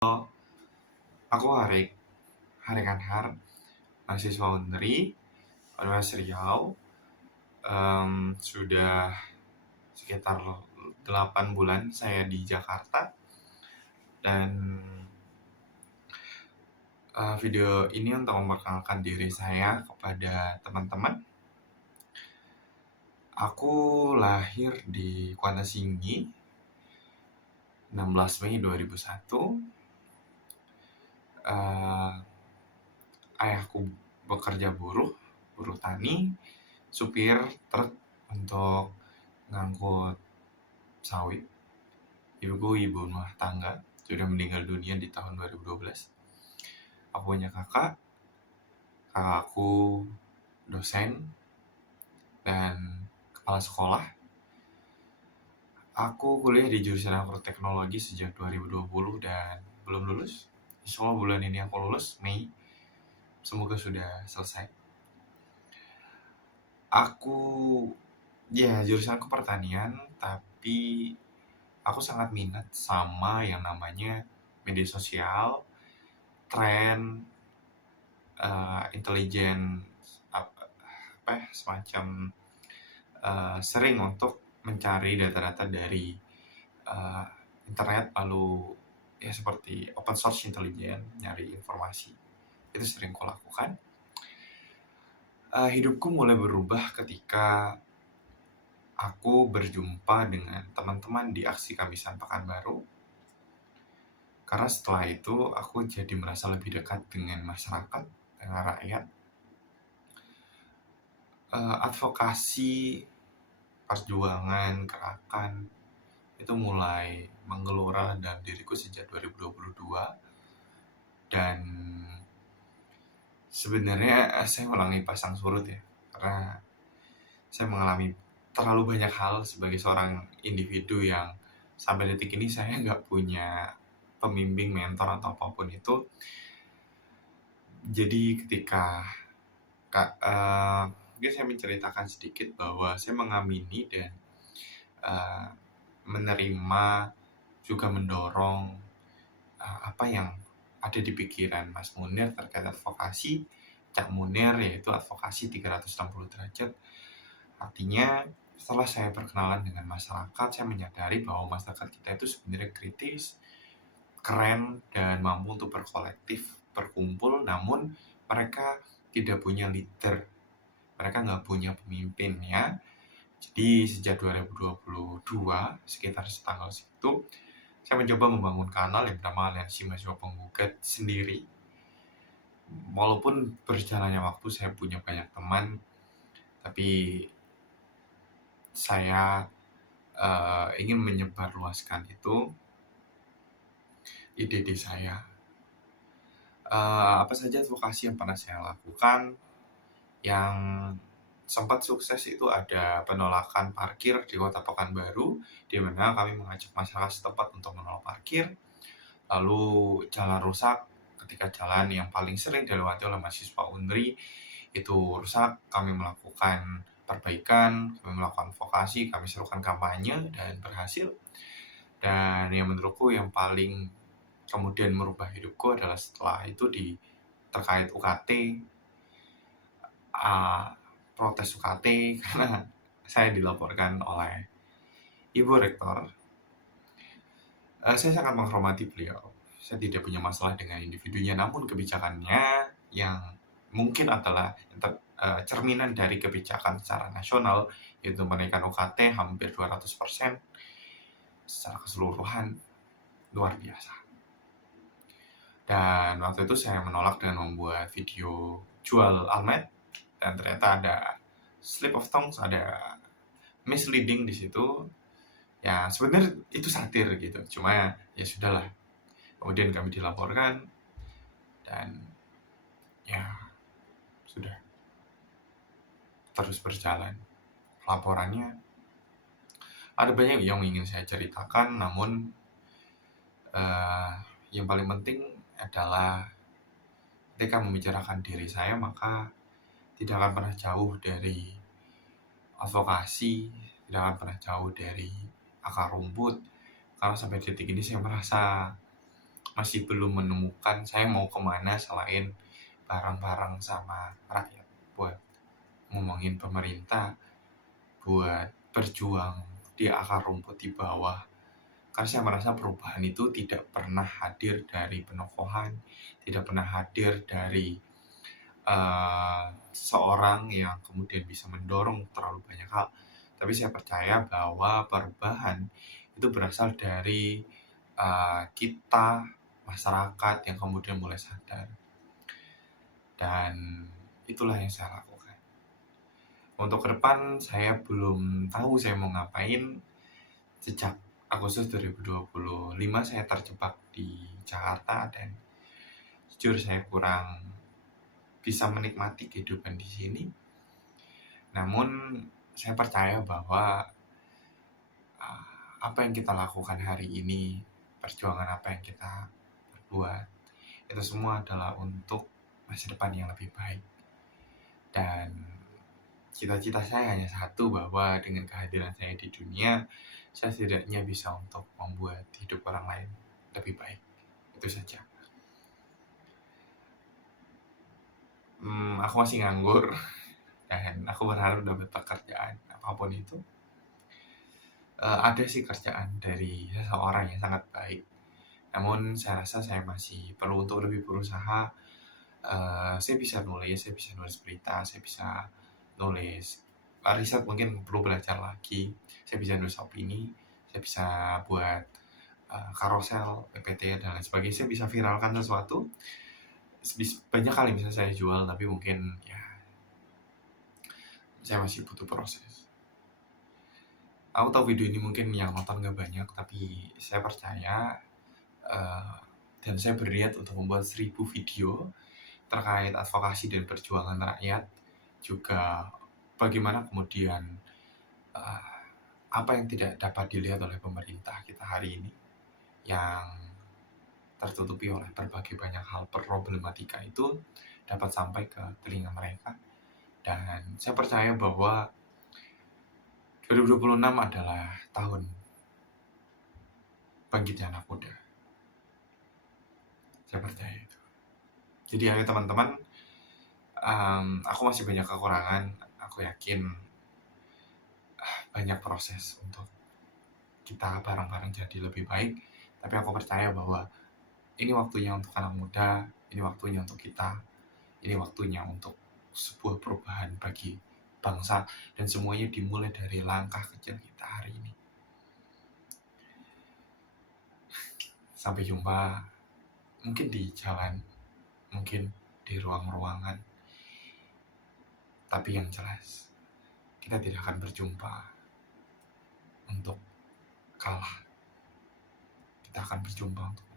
Oh, aku Harik Anhar, mahasiswa Unri, Universitas Riau. Sudah sekitar 8 bulan saya di Jakarta. Dan video ini untuk memperkenalkan diri saya kepada teman-teman. Aku lahir di Kuala Singgi 16 Mei 2001. Ayahku bekerja buruh tani, supir truk untuk ngangkut sawit. Ibuku ibu rumah tangga, sudah meninggal dunia di tahun 2012. Aku punya kakakku dosen dan kepala sekolah. Aku kuliah di jurusan agroteknologi sejak 2020 dan belum lulus. Insya Allah bulan ini aku lulus, Mei. Semoga sudah selesai. Jurusanku pertanian, tapi aku sangat minat sama yang namanya media sosial, tren, intelijen, semacam sering untuk mencari data-data dari internet, lalu ya seperti open source intelijen, nyari informasi. Itu sering kulakukan. Hidupku mulai berubah ketika aku berjumpa dengan teman-teman di aksi Kamisan Pekanbaru. Karena setelah itu aku jadi merasa lebih dekat dengan masyarakat, dengan rakyat. Advokasi, perjuangan, gerakan itu mulai menggelora dalam diriku sejak 2022. Dan sebenarnya saya mengalami pasang surut ya, karena saya mengalami terlalu banyak hal sebagai seorang individu yang sampai detik ini saya nggak punya pembimbing, mentor atau apapun itu. Jadi ketika mungkin saya menceritakan sedikit bahwa saya mengamini dan menerima, juga mendorong apa yang ada di pikiran Mas Munir terkait advokasi, Cak Munir, yaitu advokasi 360 derajat. Artinya setelah saya berkenalan dengan masyarakat, saya menyadari bahwa masyarakat kita itu sebenarnya kritis, keren, dan mampu untuk berkolektif, berkumpul, namun mereka tidak punya leader, mereka nggak punya pemimpin ya. Jadi sejak 2022, sekitar setanggal segitu, saya mencoba membangun kanal yang bernama Aliansi Mahasiswa Penggugat sendiri. Walaupun berjalannya waktu saya punya banyak teman, tapi saya ingin menyebarluaskan itu ide-ide saya. Apa saja advokasi yang pernah saya lakukan? Yang sempat sukses itu ada penolakan parkir di Kota Pekanbaru, di mana kami mengajak masyarakat setempat untuk menolak parkir. Lalu jalan rusak, ketika jalan yang paling sering dilewati oleh mahasiswa Unri itu rusak, kami melakukan perbaikan, kami melakukan advokasi, kami serukan kampanye dan berhasil. Dan yang menurutku yang paling kemudian merubah hidupku adalah setelah itu terkait UKT, protes UKT, karena saya dilaporkan oleh Ibu Rektor. Saya sangat menghormati beliau. Saya tidak punya masalah dengan individunya, namun kebijakannya yang mungkin adalah cerminan dari kebijakan secara nasional, yaitu menaikkan UKT hampir 200% secara keseluruhan, luar biasa. Dan waktu itu saya menolak dengan membuat video jual almet, dan ternyata ada slip of tongue, ada misleading di situ. Ya sebenarnya itu satir gitu, cuma ya sudahlah. Kemudian kami dilaporkan dan ya sudah terus berjalan laporannya. Ada banyak yang ingin saya ceritakan, namun yang paling penting adalah ketika membicarakan diri saya, maka tidak akan pernah jauh dari advokasi, tidak akan pernah jauh dari akar rumput. Karena sampai detik ini saya merasa masih belum menemukan saya mau kemana selain bareng-bareng sama rakyat, buat ngomongin pemerintah, buat berjuang di akar rumput di bawah. Karena saya merasa perubahan itu tidak pernah hadir dari penokohan, tidak pernah hadir dari seorang yang kemudian bisa mendorong terlalu banyak hal. Tapi saya percaya bahwa perubahan itu berasal dari kita, masyarakat yang kemudian mulai sadar. Dan itulah yang saya lakukan. Untuk ke depan saya belum tahu saya mau ngapain. Sejak Agustus 2025 saya terjebak di Jakarta dan jujur saya kurang bisa menikmati kehidupan di sini. Namun saya percaya bahwa apa yang kita lakukan hari ini, perjuangan apa yang kita perbuat, itu semua adalah untuk masa depan yang lebih baik. Dan cita-cita saya hanya satu, bahwa dengan kehadiran saya di dunia, saya setidaknya bisa untuk membuat hidup orang lain lebih baik. Itu saja. Aku masih nganggur dan aku berharap dapat pekerjaan apapun itu. Ada sih kerjaan dari seseorang yang sangat baik, namun saya rasa saya masih perlu untuk lebih berusaha. Saya bisa nulis berita, saya bisa nulis riset, mungkin perlu belajar lagi. Saya bisa nulis opini, saya bisa buat carousel, PPT dan lain sebagainya. Saya bisa viralkan sesuatu. Banyak kali bisa saya jual, tapi mungkin ya saya masih butuh proses. Aku tahu video ini mungkin yang nonton gak banyak, tapi saya percaya dan saya berniat untuk membuat 1000 video terkait advokasi dan perjuangan rakyat, juga bagaimana kemudian apa yang tidak dapat dilihat oleh pemerintah kita hari ini, yang tertutupi oleh berbagai banyak hal problematika, itu dapat sampai ke telinga mereka. Dan saya percaya bahwa 2026 adalah tahun bangkitnya anak muda. Saya percaya itu. Jadi ayo teman-teman, aku masih banyak kekurangan. Aku yakin banyak proses untuk kita bareng-bareng jadi lebih baik. Tapi aku percaya bahwa ini waktunya untuk anak muda, ini waktunya untuk kita, ini waktunya untuk sebuah perubahan bagi bangsa, dan semuanya dimulai dari langkah kecil kita hari ini. Sampai jumpa, mungkin di jalan, mungkin di ruang-ruangan, tapi yang jelas kita tidak akan berjumpa untuk kalah. Kita akan berjumpa untuk